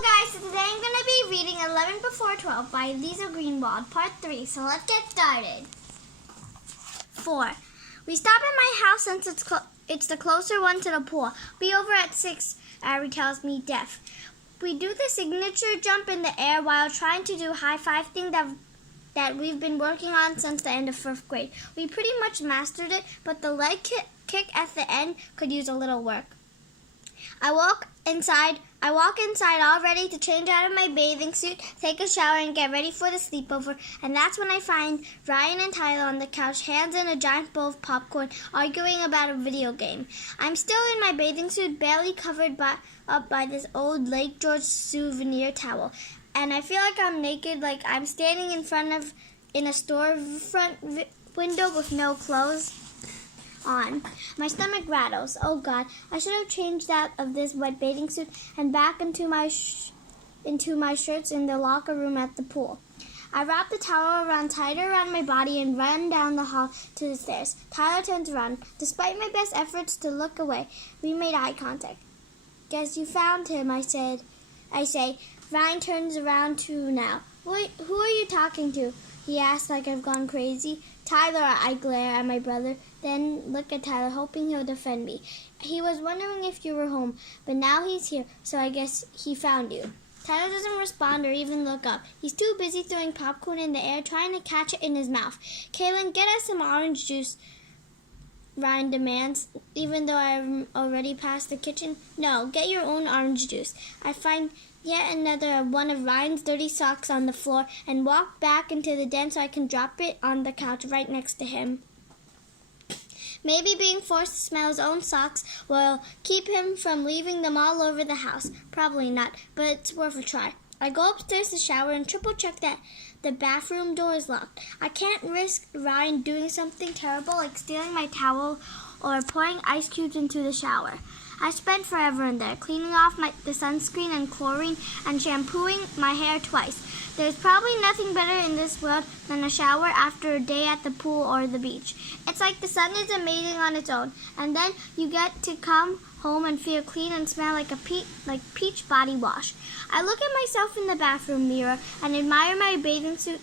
Guys, so today I'm going to be reading 11 Before 12 by Lisa Greenwald, Part 3. So let's get started. 4. We stop at my house since it's the closer one to the pool. Be over at 6, Ari tells me, deaf. We do the signature jump in the air while trying to do high-five thing that we've been working on since the end of 1st grade. We pretty much mastered it, but the leg kick at the end could use a little work. I walk inside all ready to change out of my bathing suit, take a shower, and get ready for the sleepover. And that's when I find Ryan and Tyler on the couch, hands in a giant bowl of popcorn, arguing about a video game. I'm still in my bathing suit, barely covered up by this old Lake George souvenir towel. And I feel like I'm naked, like I'm standing in a storefront window with no clothes on. My stomach rattles. Oh God, I should have changed out of this wet bathing suit and back into my shirts in the locker room at the pool. I wrap the towel tighter around my body and run down the hall to the stairs. Tyler turns around. Despite my best efforts to look away, we made eye contact. Guess you found him, I say. Ryan turns around too now. Who are you talking to? He asks like I've gone crazy. Tyler, I glare at my brother, then look at Tyler, hoping he'll defend me. He was wondering if you were home, but now he's here, so I guess he found you. Tyler doesn't respond or even look up. He's too busy throwing popcorn in the air, trying to catch it in his mouth. Kaylin, get us some orange juice, Ryan demands, even though I'm already past the kitchen. No, get your own orange juice. I find yet another one of Ryan's dirty socks on the floor and walk back into the den so I can drop it on the couch right next to him. Maybe being forced to smell his own socks will keep him from leaving them all over the house. Probably not, but it's worth a try. I go upstairs to shower and triple check that the bathroom door is locked. I can't risk Ryan doing something terrible like stealing my towel or pouring ice cubes into the shower. I spent forever in there, cleaning off the sunscreen and chlorine and shampooing my hair twice. There's probably nothing better in this world than a shower after a day at the pool or the beach. It's like the sun is amazing on its own, and then you get to come home and feel clean and smell like peach body wash. I look at myself in the bathroom mirror and admire my bathing suit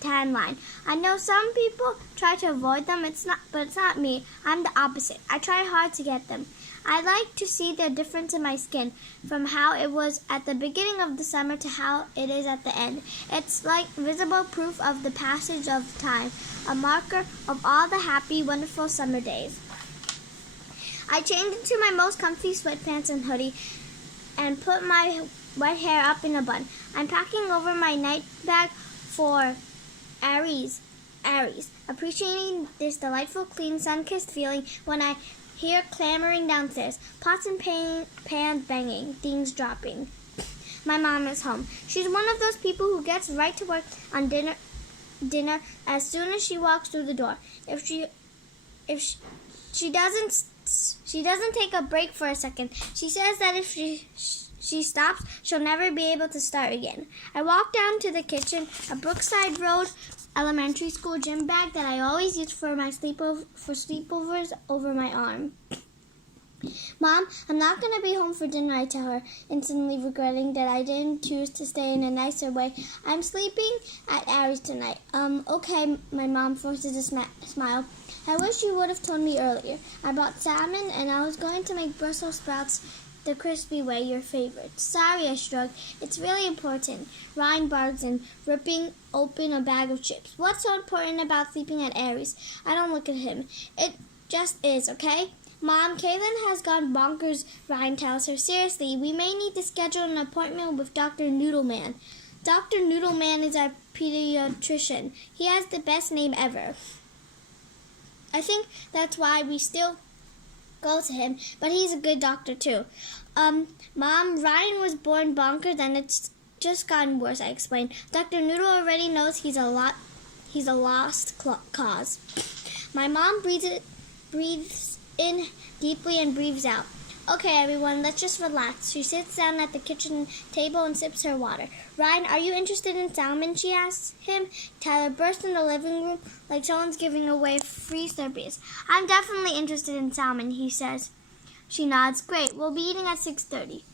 tan line. I know some people try to avoid them, but it's not me. I'm the opposite. I try hard to get them. I like to see the difference in my skin, from how it was at the beginning of the summer to how it is at the end. It's like visible proof of the passage of time, a marker of all the happy, wonderful summer days. I change into my most comfy sweatpants and hoodie and put my wet hair up in a bun. I'm packing over my night bag for Aries, appreciating this delightful, clean, sun-kissed feeling when I hear clamoring downstairs, pots and pans banging, things dropping. My mom is home. She's one of those people who gets right to work on dinner as soon as she walks through the door. If she doesn't take a break for a second. She says that if she stops, she'll never be able to start again. I walk down to the kitchen, a Brookside Road elementary school gym bag that I always use for my sleepovers over my arm. Mom, I'm not going to be home for dinner, I tell her, instantly regretting that I didn't choose to stay in a nicer way. I'm sleeping at Aries tonight. Okay, my mom forces a smile. I wish you would have told me earlier. I bought salmon and I was going to make Brussels sprouts the crispy way, your favorite. Sorry, I shrug. It's really important. Ryan barks in, ripping open a bag of chips. What's so important about sleeping at Aries? I don't look at him. It just is, okay? Mom, Kaylin has gone bonkers, Ryan tells her. Seriously, we may need to schedule an appointment with Dr. Noodleman. Dr. Noodleman is our pediatrician. He has the best name ever. I think that's why we still go to him, but he's a good doctor too. Mom, Ryan was born bonkers and it's just gotten worse, I explained. Dr. Noodle already knows he's a lost cause. My mom breathes in deeply and breathes out. Okay, everyone, let's just relax. She sits down at the kitchen table and sips her water. Ryan, are you interested in salmon? She asks him. Tyler bursts in the living room like someone's giving away free Slurpees. I'm definitely interested in salmon, he says. She nods. Great, we'll be eating at 6:30.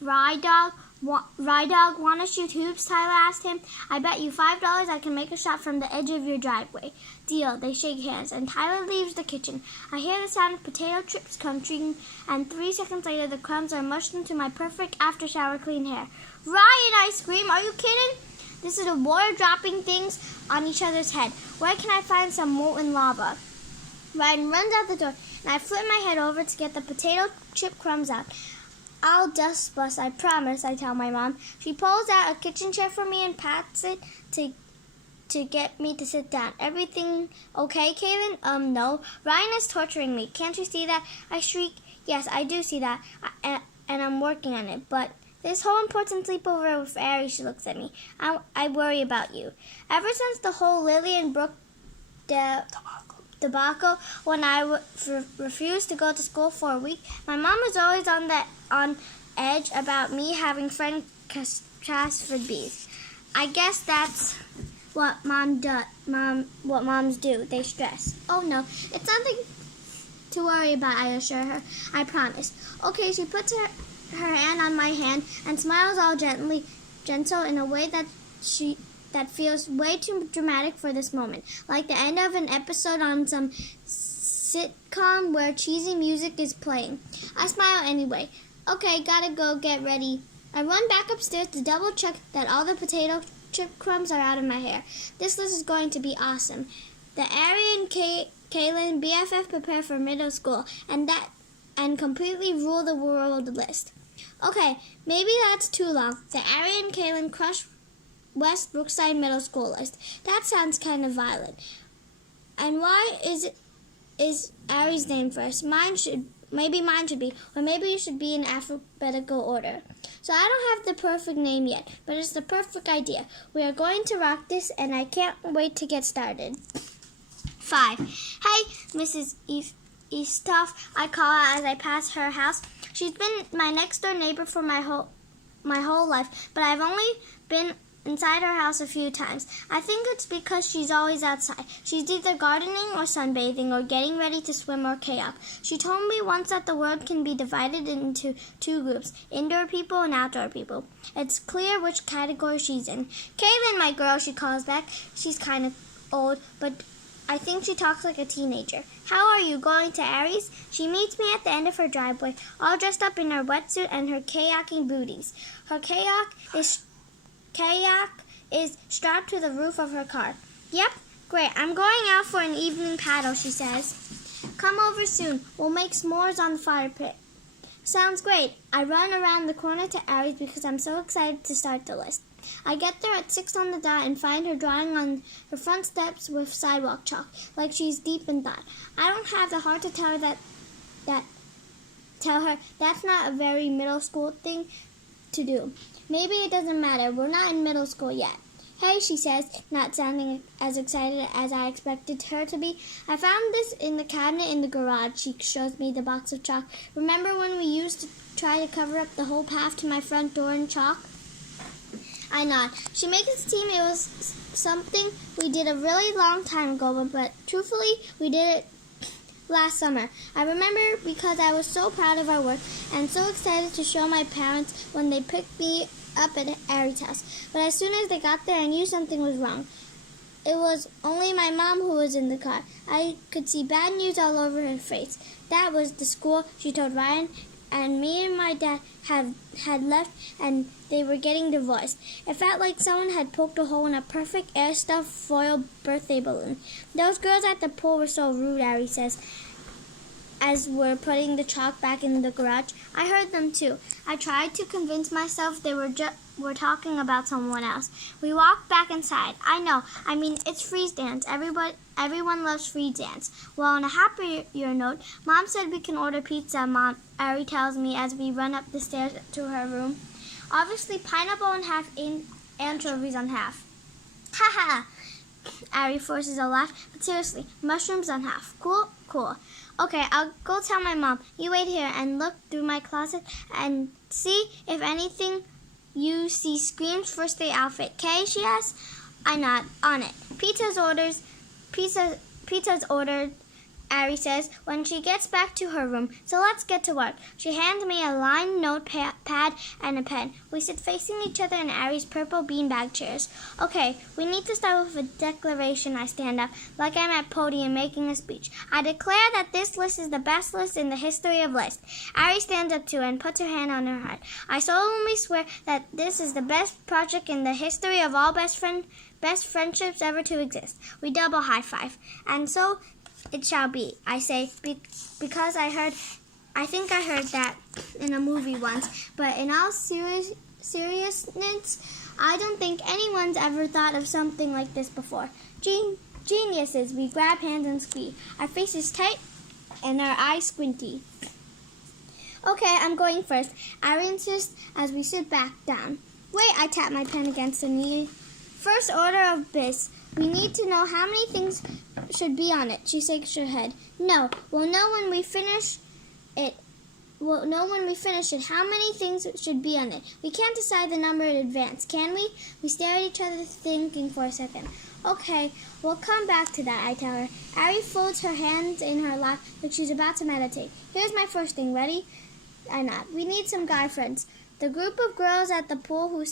Rye dog, Rye Dog, want to shoot hoops? Tyler asked him. I bet you $5 I can make a shot from the edge of your driveway. Deal. They shake hands, and Tyler leaves the kitchen. I hear the sound of potato chips crunching, and 3 seconds later the crumbs are mushed into my perfect after-shower clean hair. Ryan, I scream. Are you kidding? This is the water dropping things on each other's head. Where can I find some molten lava? Ryan runs out the door, and I flip my head over to get the potato chip crumbs out. I'll dust bust, I promise, I tell my mom. She pulls out a kitchen chair for me and pats it to get me to sit down. Everything okay, Kaylin? No. Ryan is torturing me. Can't you see that? I shriek. Yes, I do see that, and I'm working on it. But this whole important sleepover with Ari, she looks at me. I worry about you. Ever since the whole Lily and Brooke debacle, when I refused to go to school for a week, my mom was always on edge about me having friend transferred bees. I guess that's what moms do. They stress. Oh no, it's nothing to worry about, I assure her. I promise. Okay, she puts her hand on my hand and smiles all gentle in a way that feels way too dramatic for this moment, like the end of an episode on some sitcom where cheesy music is playing. I smile anyway. Okay, gotta go get ready. I run back upstairs to double check that all the potato chip crumbs are out of my hair. This list is going to be awesome. The Ari and Kaylin BFF prepare for middle school, and completely rule the world list. Okay, maybe that's too long. The Ari and Kaylin crush West Brookside Middle School list. That sounds kind of violent. And why is Ari's name first? Maybe mine should be, or maybe it should be in alphabetical order. So I don't have the perfect name yet, but it's the perfect idea. We are going to rock this, and I can't wait to get started. 5. Hey, Mrs. Eastoff, I call her as I pass her house. She's been my next door neighbor for my whole life, but I've only been inside her house a few times. I think it's because she's always outside. She's either gardening or sunbathing or getting ready to swim or kayak. She told me once that the world can be divided into 2 groups, indoor people and outdoor people. It's clear which category she's in. Kaylin, my girl, she calls back. She's kind of old, but I think she talks like a teenager. How are you? Going to Ari's? She meets me at the end of her driveway, all dressed up in her wetsuit and her kayaking booties. Her kayak is strapped to the roof of her car. Yep, great. I'm going out for an evening paddle, she says. Come over soon. We'll make s'mores on the fire pit. Sounds great. I run around the corner to Ari's because I'm so excited to start the list. I get there at 6 on the dot and find her drawing on her front steps with sidewalk chalk, like she's deep in thought. I don't have the heart to tell her that's not a very middle school thing to do. Maybe it doesn't matter. We're not in middle school yet. Hey, she says, not sounding as excited as I expected her to be. I found this in the cabinet in the garage. She shows me the box of chalk. Remember when we used to try to cover up the whole path to my front door in chalk? I nod. She makes it seem it was something we did a really long time ago, but truthfully, we did it last summer. I remember because I was so proud of our work and so excited to show my parents when they picked me up at Ari's house. But as soon as they got there, I knew something was wrong. It was only my mom who was in the car. I could see bad news all over her face. That was the school, she told Ryan, and me and my dad had left, and they were getting divorced. It felt like someone had poked a hole in a perfect air-stuffed foil birthday balloon. Those girls at the pool were so rude, Ari says, as we're putting the chalk back in the garage. I heard them too. I tried to convince myself they were talking about someone else. We walked back inside. I know. I mean, it's freeze dance. Everyone loves freeze dance. Well, on a happier note, Mom said we can order pizza, Ari tells me as we run up the stairs to her room. Obviously, pineapple on half, anchovies on half. Ha ha! Ari forces a laugh, but seriously, mushrooms on half. Cool? Cool. Okay, I'll go tell my mom. You wait here and look through my closet and see if anything you see screams first day outfit. Okay, she asks. I nod. On it. Pizza's ordered. Ari says when she gets back to her room. So let's get to work. She hands me a lined notepad and a pen. We sit facing each other in Ari's purple beanbag chairs. Okay, we need to start with a declaration. I stand up, like I'm at podium making a speech. I declare that this list is the best list in the history of lists. Ari stands up too and puts her hand on her heart. I solemnly swear that this is the best project in the history of all best friendships ever to exist. We double high five. And so it shall be, I say, because I think I heard that in a movie once, but in all seriousness, I don't think anyone's ever thought of something like this before. Geniuses, we grab hands and squeeze. Our faces tight and our eyes squinty. Okay, I'm going first. Ari insists as we sit back down. Wait, I tap my pen against her knee. First order of biz. We need to know how many things should be on it. She shakes her head. No, we'll know when we finish it. How many things should be on it. We can't decide the number in advance, can we? We stare at each other thinking for a second. Okay, we'll come back to that, I tell her. Ari folds her hands in her lap like she's about to meditate. Here's my first thing. Ready? I nod. We need some guy friends. The group of girls at the pool who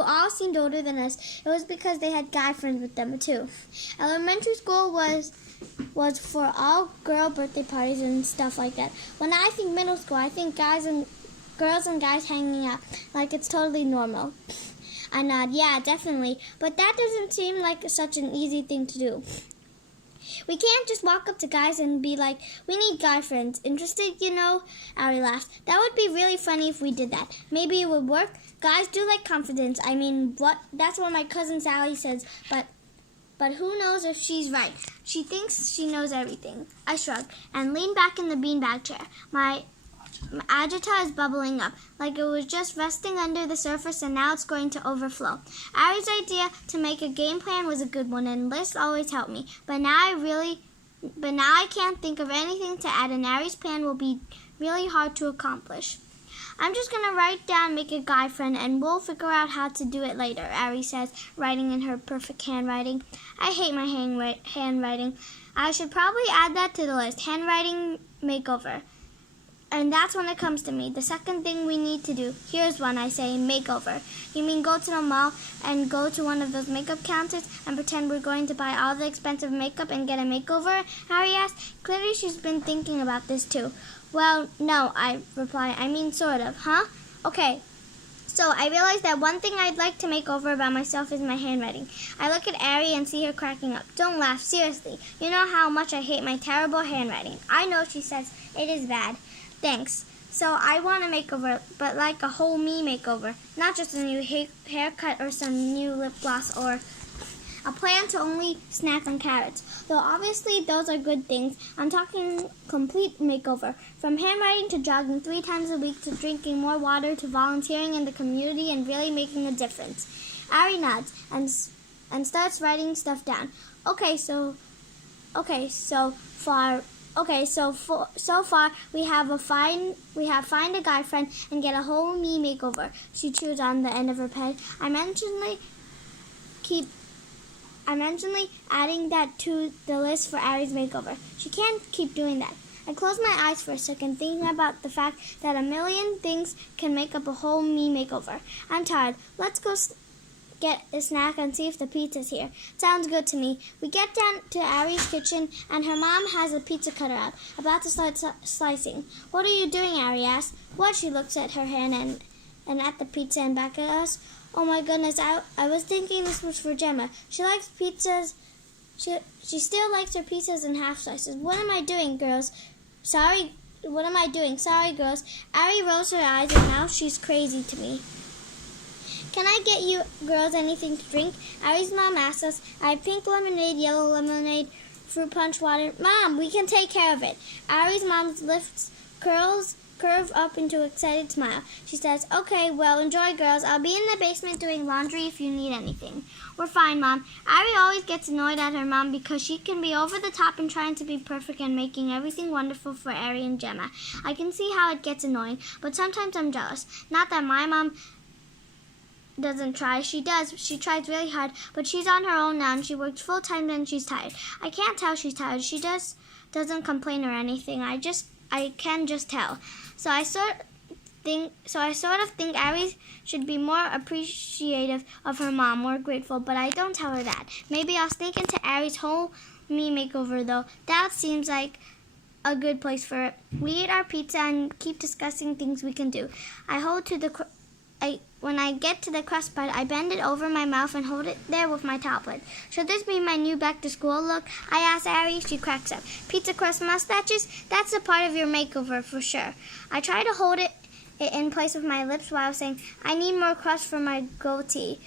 all seemed older than us. It was because they had guy friends with them too. Elementary school was for all girl birthday parties and stuff like that. When I think middle school, I think girls and guys hanging out like it's totally normal. I nod. Yeah, definitely. But that doesn't seem like such an easy thing to do. We can't just walk up to guys and be like, we need guy friends. Interested, you know? Ari laughs. That would be really funny if we did that. Maybe it would work. Guys do like confidence. I mean, that's what my cousin Sally says, but who knows if she's right. She thinks she knows everything. I shrug and lean back in the beanbag chair. My agita is bubbling up, like it was just resting under the surface and now it's going to overflow. Ari's idea to make a game plan was a good one, and lists always help me. But now I can't think of anything to add, and Ari's plan will be really hard to accomplish. I'm just going to write down make a guy friend, and we'll figure out how to do it later, Ari says, writing in her perfect handwriting. I hate my handwriting. I should probably add that to the list, handwriting makeover. And that's when it comes to me. The second thing we need to do. Here's one, I say, makeover. You mean go to the mall and go to one of those makeup counters and pretend we're going to buy all the expensive makeup and get a makeover? Harry asks. Clearly she's been thinking about this too. Well, no, I reply. I mean sort of, huh? Okay. So I realize that one thing I'd like to make over about myself is my handwriting. I look at Ari and see her cracking up. Don't laugh, seriously. You know how much I hate my terrible handwriting. I know, she says. It is bad. Thanks. So I want a makeover, but like a whole me makeover. Not just a new haircut or some new lip gloss or a plan to only snack on carrots. Though obviously those are good things. I'm talking complete makeover. From handwriting to jogging 3 times a week to drinking more water to volunteering in the community and really making a difference. Ari nods and starts writing stuff down. So far we have find a guy friend and get a whole me makeover. She chews on the end of her pen. I'm mentionally adding that to the list for Ari's makeover. She can't keep doing that. I close my eyes for a second, thinking about the fact that a million things can make up a whole me makeover. I'm tired. Let's go get a snack and see if the pizza's here. Sounds good to me. We get down to Ari's kitchen, and her mom has a pizza cutter out, about to start slicing. What are you doing, Ari asks. What? She looks at her hand and at the pizza and back at us. Oh my goodness, I was thinking this was for Gemma. She likes pizzas. She still likes her pizzas in half slices. What am I doing, girls? Sorry, girls. Ari rolls her eyes, and now she's crazy to me. Can I get you girls anything to drink? Ari's mom asks us. I have pink lemonade, yellow lemonade, fruit punch water. Mom, we can take care of it. Ari's mom's lips curve up into an excited smile. She says, okay, well, enjoy, girls. I'll be in the basement doing laundry if you need anything. We're fine, Mom. Ari always gets annoyed at her mom because she can be over the top and trying to be perfect and making everything wonderful for Ari and Gemma. I can see how it gets annoying, but sometimes I'm jealous. Not that my mom doesn't try. She does. She tries really hard, but she's on her own now, and she works full time and she's tired. I can't tell she's tired. She doesn't complain or anything. I can just tell. So I sort of think Ari should be more appreciative of her mom, more grateful, but I don't tell her that. Maybe I'll sneak into Ari's whole me makeover, though. That seems like a good place for it. We eat our pizza and keep discussing things we can do. When I get to the crust part, I bend it over my mouth and hold it there with my tablet. Should this be my new back-to-school look? I ask Ari. She cracks up. Pizza crust mustaches? That's a part of your makeover for sure. I try to hold it in place with my lips while saying, I need more crust for my goatee.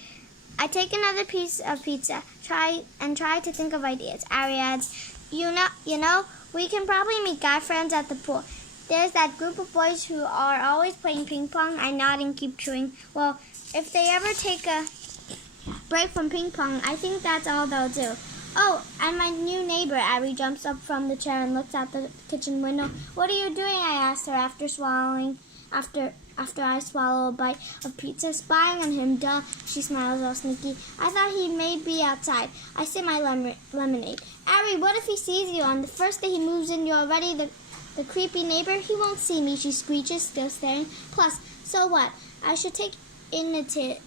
I take another piece of pizza, try to think of ideas. Ari adds, you know, we can probably meet guy friends at the pool. There's that group of boys who are always playing ping pong. I nod and keep chewing. Well, if they ever take a break from ping pong, I think that's all they'll do. Oh, and my new neighbor. Ari jumps up from the chair and looks out the kitchen window. What are you doing? I asked her after I swallow a bite of pizza. Spying on him, duh. She smiles all sneaky. I thought he may be outside. I sip my lemonade. Ari, what if he sees you on the first day he moves in? You're already the creepy neighbor? He won't see me, she screeches, still staring. Plus, so what? I should take initiative.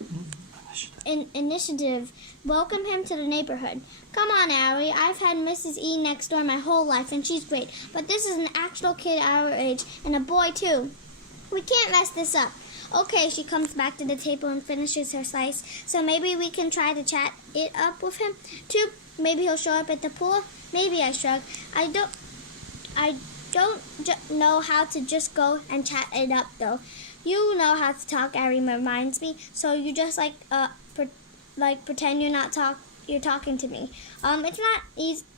Welcome him to the neighborhood. Come on, Ari. I've had Mrs. E next door my whole life, and she's great. But this is an actual kid our age, and a boy, too. We can't mess this up. Okay, she comes back to the table and finishes her slice. So maybe we can try to chat it up with him, too. Maybe he'll show up at the pool. Maybe, I shrug. I don't know how to just go and chat it up, though. You know how to talk, Ari reminds me. So you just pretend you're talking to me. It's not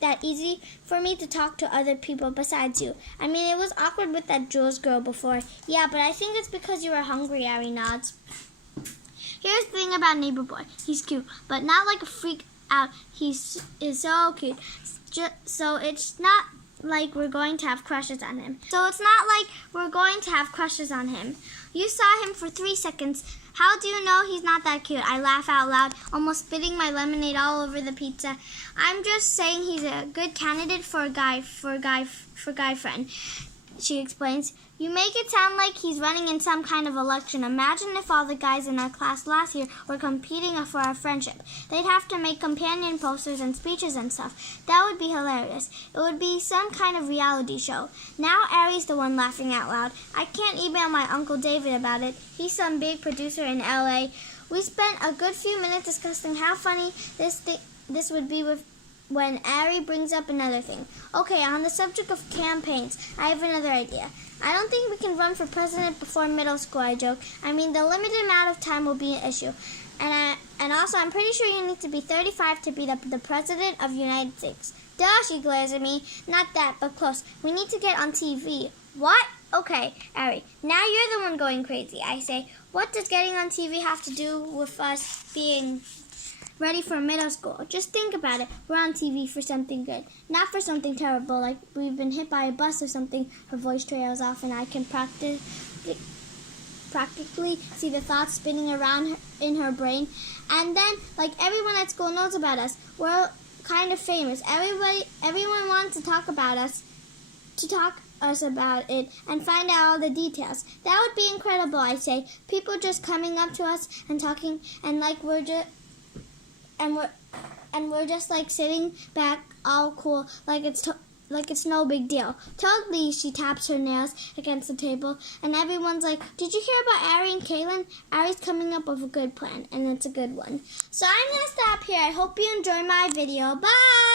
that easy for me to talk to other people besides you. I mean, it was awkward with that Jules girl before. Yeah, but I think it's because you were hungry, Ari nods. Here's the thing about neighbor boy. He's cute, but not like a freak out. He is so cute. So it's not like we're going to have crushes on him. You saw him for 3 seconds. How do you know he's not that cute? I laugh out loud, almost spitting my lemonade all over the pizza. I'm just saying he's a good candidate for a guy friend. She explains. You make it sound like he's running in some kind of election. Imagine if all the guys in our class last year were competing for our friendship. They'd have to make companion posters and speeches and stuff. That would be hilarious. It would be some kind of reality show. Now Ari's the one laughing out loud. I can't email my Uncle David about it. He's some big producer in LA. We spent a good few minutes discussing how funny this would be when Ari brings up another thing. Okay, on the subject of campaigns, I have another idea. I don't think we can run for president before middle school, I joke. I mean, the limited amount of time will be an issue. And also, I'm pretty sure you need to be 35 to be the president of the United States. Duh, she glares at me. Not that, but close. We need to get on TV. What? Okay, Ari, now you're the one going crazy, I say. What does getting on TV have to do with us being ready for middle school? Just think about it. We're on TV for something good, not for something terrible, like we've been hit by a bus or something. Her voice trails off, and I can practically see the thoughts spinning around in her brain. And then, like, everyone at school knows about us. We're kind of famous. Everyone wants to talk us about it and find out all the details. That would be incredible, I say. People just coming up to us and talking, and like we're just like sitting back all cool, like it's no big deal. Totally, she taps her nails against the table, and everyone's like, did you hear about Ari and Kaylin? Ari's coming up with a good plan, and it's a good one. So I'm going to stop here. I hope you enjoy my video. Bye!